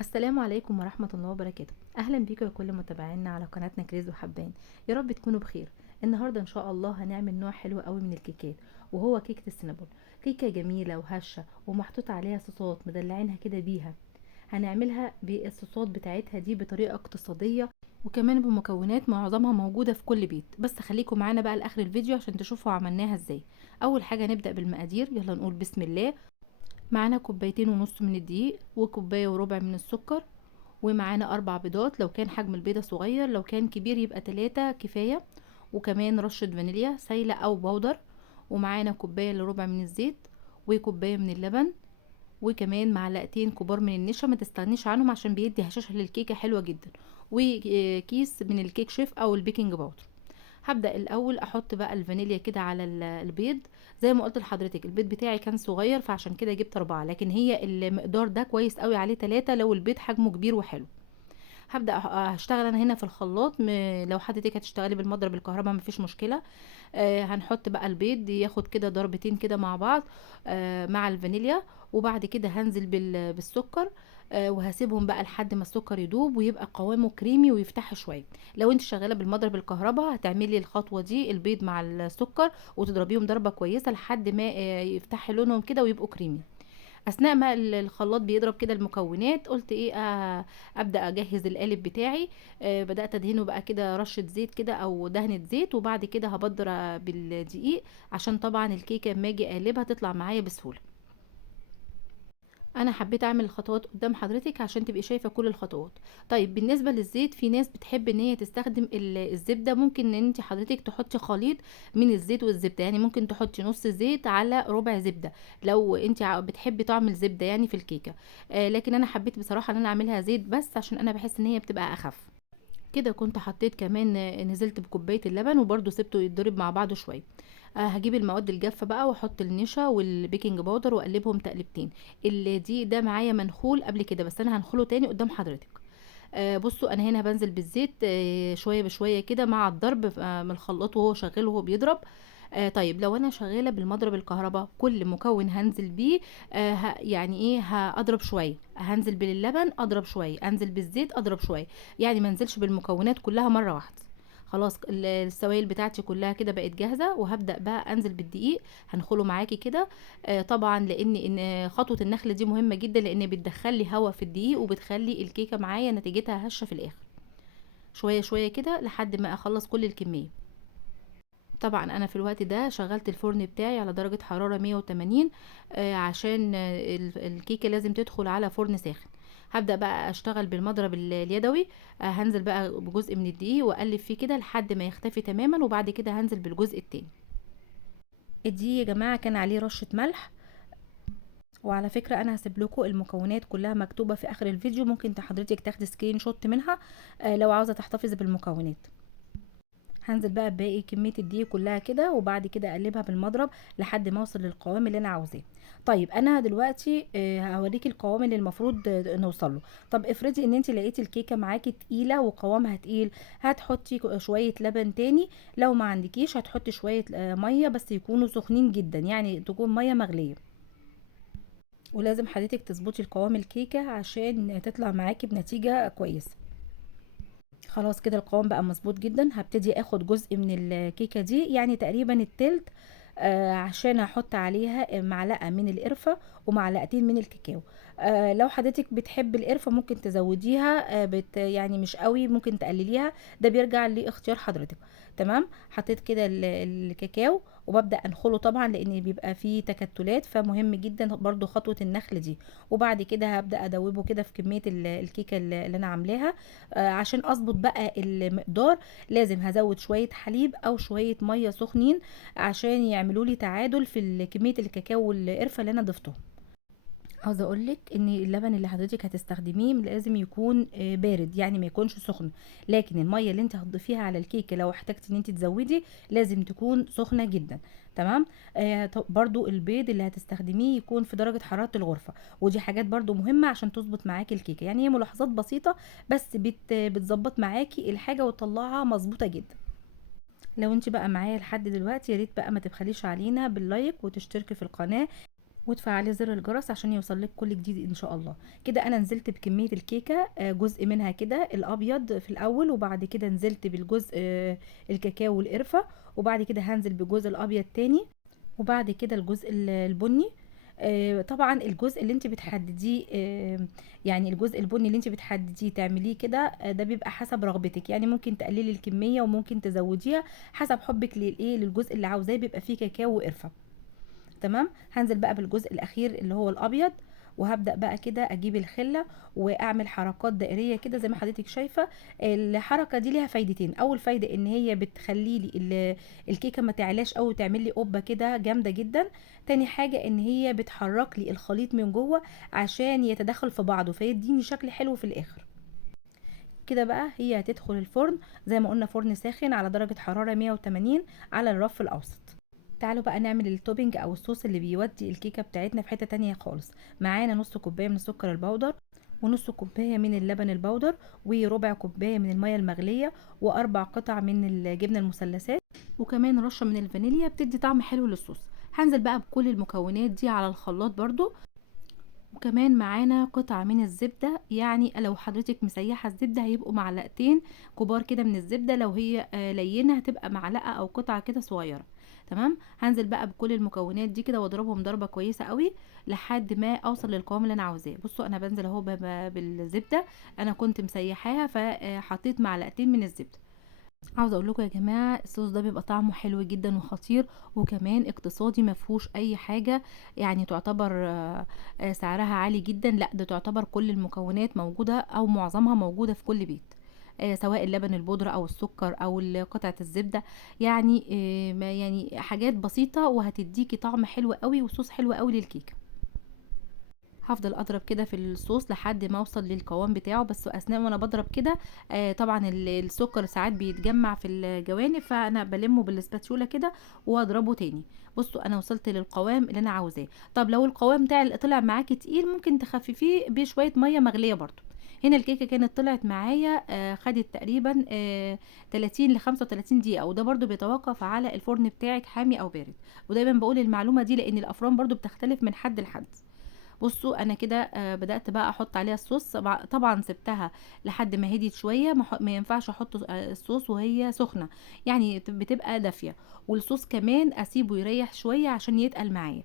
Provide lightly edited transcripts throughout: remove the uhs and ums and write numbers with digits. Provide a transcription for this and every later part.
السلام عليكم ورحمة الله وبركاته. أهلا بيكم يا كل متابعينا على قناتنا كريز وحبان. يا رب تكونوا بخير. النهاردة إن شاء الله هنعمل نوع حلو قوي من الكيكات، وهو كيكة السينابون. كيكة جميلة وهشة ومحطوط عليها صوصات مدلعينها كده بيها. هنعملها بالصوصات بتاعتها دي بطريقة اقتصادية، وكمان بمكونات معظمها موجودة في كل بيت. بس خليكم معانا بقى لآخر الفيديو عشان تشوفوا عملناها ازاي. أول حاجة نبدأ بالمقادير، يلا نقول بسم الله. معانا كوبايتين ونص من الدقيق، وكوباية وربع من السكر، ومعانا 4 بيضات لو كان حجم البيضة صغير، لو كان كبير يبقى 3 كفاية. وكمان رشة فانيليا سايلة او بودر. ومعانا كوباية الا ربع من الزيت، وكوباية من اللبن، وكمان معلقتين كبار من النشا، ما تستغنيش عنهم عشان بيدي هشاشة للكيكة حلوة جدا. وكيس من الكيك شيف او البيكنج باودر. هبدأ الأول أحط بقى الفانيليا كده على البيض. زي ما قلت لحضرتك البيض بتاعي كان صغير فعشان كده جبت 4، لكن هي المقدار ده كويس قوي عليه 3 لو البيض حجمه كبير وحلو. هبدأ هشتغل انا هنا في الخلاط، لو حضرتك هتشتغلي بالمضرب الكهرباء مفيش مشكلة. هنحط بقى البيض ياخد كده ضربتين كده مع بعض، مع الفانيليا. وبعد كده هنزل بالسكر. وهسيبهم بقى لحد ما السكر يدوب ويبقى قوامه كريمي ويفتح شويه. لو انت شغاله بالمضرب الكهرباء هتعملي الخطوه دي، البيض مع السكر، وتضربيهم ضربه كويسه لحد ما يفتح لونهم كده ويبقوا كريمي. اثناء ما الخلاط بيضرب كده المكونات، قلت ايه، ابدا اجهز القالب بتاعي. بدات ادهنه بقى كده رشه زيت كده او دهنه زيت، وبعد كده هبدر بالدقيق، عشان طبعا الكيكه اما اجي اقلبها تطلع معايا بسهوله. انا حبيت اعمل الخطوات قدام حضرتك عشان تبقي شايفه كل الخطوات. طيب بالنسبه للزيت، في ناس بتحب ان هي تستخدم الزبده. ممكن ان انت حضرتك تحطي خليط من الزيت والزبده، يعني ممكن تحطي نص زيت على ربع زبده، لو انت بتحبي طعم الزبده يعني في الكيكه. لكن انا حبيت بصراحه ان انا اعملها زيت بس، عشان انا بحس ان هي بتبقى اخف. كده كنت حطيت كمان، نزلت بكوبايه اللبن وبرده سبته يتضرب مع بعضه شويه. هجيب المواد الجافه بقى واحط النشا والبيكنج باودر واقلبهم تقلبتين. الدقيق ده معايا منخول قبل كده، بس انا هنخله تاني قدام حضرتك. بصوا انا هنا بنزل بالزيت شويه بشويه كده مع الضرب من الخلاط وهو شغال وهو بيضرب. طيب لو انا شغاله بالمضرب الكهرباء، كل مكون هنزل بيه يعني ايه، هضرب شويه، هنزل باللبن اضرب شويه، انزل بالزيت اضرب شويه. يعني ما انزلش بالمكونات كلها مره واحده. خلاص السوائل بتاعتي كلها كده بقت جاهزه، وهبدا بقى انزل بالدقيق. هنخله معاكي كده. طبعا لان خطوه النخله دي مهمه جدا، لان بتدخلي هواء في الدقيق وبتخلي الكيكه معايا نتيجتها هشه في الاخر. شويه شويه كده لحد ما اخلص كل الكميه. طبعا انا في الوقت ده شغلت الفرن بتاعي على درجه حراره 180، عشان الكيكه لازم تدخل على فرن ساخن. هبدا بقى اشتغل بالمضرب اليدوي. هنزل بقى بجزء من الدقيق واقلب فيه كده لحد ما يختفي تماما، وبعد كده هنزل بالجزء التاني. الدقيق يا جماعه كان عليه رشه ملح. وعلى فكرة انا هسيب لكم المكونات كلها مكتوبة في اخر الفيديو، ممكن حضرتك تاخدي سكرين شوت منها لو عاوزة تحتفظي بالمكونات. هنزل بقى بباقي كمية الدقيق كلها كده، وبعد كده اقلبها بالمضرب لحد ما اوصل للقوام اللي انا عاوزاه. طيب انا دلوقتي هوريكي القوام اللي المفروض نوصل له. طب افرضي ان انت لقيتي الكيكة معاكي تقيلة وقوامها تقيل، هتحطي شوية لبن تاني. لو ما عندكيش هتحطي شوية مية، بس يكونوا سخنين جدا، يعني تكون مية مغلية. ولازم حضرتك تظبطي القوام الكيكة عشان تطلع معاكي بنتيجة كويسة. خلاص كده القوام بقى مظبوط جدا. هبتدي اخد جزء من الكيكة دي، يعني تقريبا التلت، عشان احط عليها معلقة من القرفة ومعلقتين من الكاكاو. لو حضرتك بتحب القرفة ممكن تزوديها، يعني مش قوي، ممكن تقلليها. ده بيرجع لاختيار حضرتك. تمام، حطيت كده الكاكاو، وببدأ انخله طبعا لان بيبقى فيه تكتلات، فمهم جدا برضو خطوة النخل دي. وبعد كده هبدأ ادوبه كده في كمية الكيكة اللي انا عاملاها. عشان اظبط بقى المقدار، لازم هزود شوية حليب او شوية مية سخنين عشان يعملوا لي تعادل في كمية الكاكاو والقرفة اللي انا ضفتهم. عاوزه اقولك ان اللبن اللي حضرتك هتستخدميه لازم يكون بارد، يعني ما يكونش سخن. لكن الميه اللي انت هتضيفيها على الكيكه لو احتجتي ان انت تزودي لازم تكون سخنه جدا. تمام. برضو البيض اللي هتستخدميه يكون في درجه حراره الغرفه. ودي حاجات برضو مهمه عشان تظبط معاكي الكيكه، يعني هي ملاحظات بسيطه، بس بتظبط معاكي الحاجه وتطلعها مظبوطه جدا. لو انت بقى معايا لحد دلوقتي، يا ريت بقى ما تبخليش علينا باللايك وتشتركي في القناه. وتفعلي زر الجرس عشان يوصلك كل جديد ان شاء الله. كده انا نزلت بكميه الكيكه، جزء منها كده الابيض في الاول، وبعد كده نزلت بالجزء الكاكاو والقرفه، وبعد كده هنزل بالجزء الابيض تاني، وبعد كده الجزء البني. طبعا الجزء اللي انت بتحدديه، يعني الجزء البني اللي انت بتحدديه تعمليه كده، ده بيبقى حسب رغبتك، يعني ممكن تقللي الكميه وممكن تزوديها حسب حبك للايه للجزء اللي عاوزاه، بيبقى فيه كاكاو وقرفه. تمام. هنزل بقى بالجزء الاخير اللي هو الابيض، وهبدأ بقى كده اجيب الخلة واعمل حركات دائرية كده زي ما حضرتك شايفة. الحركة دي ليها فايدتين. اول فايدة ان هي بتخلي لي الكيكة ما تعلاش او تعمل لي قبة كده جامدة جدا. تاني حاجة ان هي بتحرك لي الخليط من جوه عشان يتدخل في بعضه فيديني شكل حلو في الاخر. كده بقى هي هتدخل الفرن زي ما قلنا، فرن ساخن على درجة حرارة 180 على الرف الاوسط. تعالوا بقى نعمل التوبينج او الصوص اللي بيودي الكيكه بتاعتنا في حته تانية خالص. معانا نص كوبايه من السكر البودر، ونص كوبايه من اللبن البودر، وربع كوبايه من الميه المغليه، واربع قطع من الجبنه المثلثات، وكمان رشه من الفانيليا بتدي طعم حلو للصوص. هنزل بقى بكل المكونات دي على الخلاط برضو. وكمان معانا قطعة من الزبدة، يعني لو حضرتك مسيحة الزبدة هيبقوا معلقتين كبار كده من الزبدة، لو هي لينة هتبقى معلقة او قطعة كده صغيرة. تمام. هنزل بقى بكل المكونات دي كده واضربهم ضربة كويسة قوي لحد ما اوصل للقوام اللي انا عاوزاه. بصوا انا بنزل اهو بالزبدة، انا كنت مسيحاها فحطيت معلقتين من الزبدة. عاوزه اقول لكم يا جماعه الصوص ده بيبقى طعمه حلو جدا وخطير، وكمان اقتصادي ما فيهوش اي حاجه، يعني تعتبر سعرها عالي جدا. لا ده تعتبر كل المكونات موجوده او معظمها موجوده في كل بيت، سواء اللبن البودرة او السكر او قطعه الزبده. يعني يعني حاجات بسيطه وهتديكي طعم حلو قوي وصوص حلو قوي للكيكه. هفضل اضرب كده في الصوص لحد ما اوصل للقوام بتاعه، بس اثناء وانا بضرب كده طبعا السكر ساعات بيتجمع في الجوانب، فانا بلمه بالسباتشوله كده واضربه تاني. بصوا انا وصلت للقوام اللي انا عاوزاه. طب لو القوام بتاعي طلع معاكي تقيل ممكن تخففيه بشويه ميه مغليه برضو. هنا الكيكه كانت طلعت معايا خدت تقريبا 30 ل 35 دقيقه، وده برضو بيتوقف على الفرن بتاعك حامي او بارد. ودايما بقول المعلومه دي لان الافران برضو بتختلف من حد لحد. بصوا انا كده بدأت بقى احط عليها الصوص. طبعا سبتها لحد ما هديت شوية، ما ينفعش احط الصوص وهي سخنة، يعني بتبقى دافية. والصوص كمان اسيبه يريح شوية عشان يتقل معايا.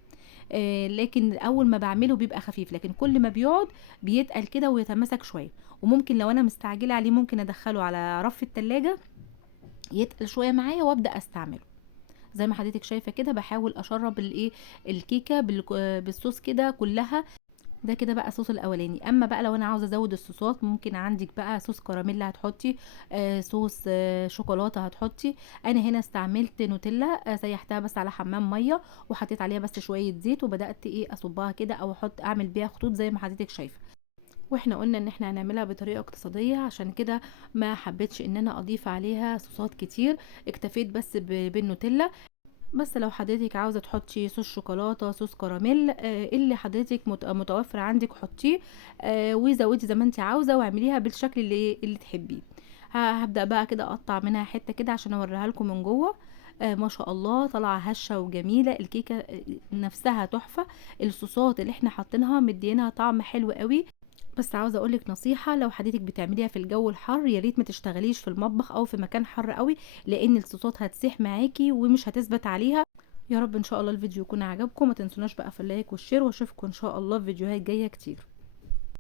لكن اول ما بعمله بيبقى خفيف، لكن كل ما بيقعد بيتقل كده ويتماسك شوية. وممكن لو انا مستعجلة عليه ممكن ادخله على رف التلاجة يتقل شوية معايا وابدأ استعمله. زي ما حضرتك شايفة كده بحاول اشرب الايه الكيكة بالصوص كده كلها. ده كده بقى الصوص الاولاني. اما بقى لو انا عاوزه ازود الصوصات ممكن عندك بقى صوص كراميل هتحطي، صوص شوكولاته هتحطي. انا هنا استعملت نوتيلا، سيحتها بس على حمام ميه وحطيت عليها بس شويه زيت، وبدات ايه اصبها كده او اعمل بيها خطوط زي ما حضرتك شايفه. واحنا قلنا ان احنا هنعملها بطريقه اقتصاديه، عشان كده ما حبيتش ان انا اضيف عليها صوصات كتير، اكتفيت بس بالنوتيلا. بس لو حضرتك عاوزه تحطي صوص شوكولاته صوص كراميل اللي حضرتك متوفر عندك حطيه، وزودي زي ما انت عاوزه واعمليها بالشكل اللي تحبيه. هبدا بقى كده اقطع منها حته كده عشان اوريها لكم من جوه. ما شاء الله طالعه هشه وجميله الكيكه، نفسها تحفه. الصوصات اللي احنا حاطينها مدينها طعم حلو قوي. بس عاوزه اقولك نصيحه، لو حضرتك بتعمليها في الجو الحر يا ريت ما تشتغليش في المطبخ او في مكان حر قوي، لان الصوصات هتسيح معاكي ومش هتثبت عليها. يا رب ان شاء الله الفيديو يكون عجبكم، ما تنسوناش بقى في اللايك والشير، واشوفكم ان شاء الله في فيديوهات جايه كتير.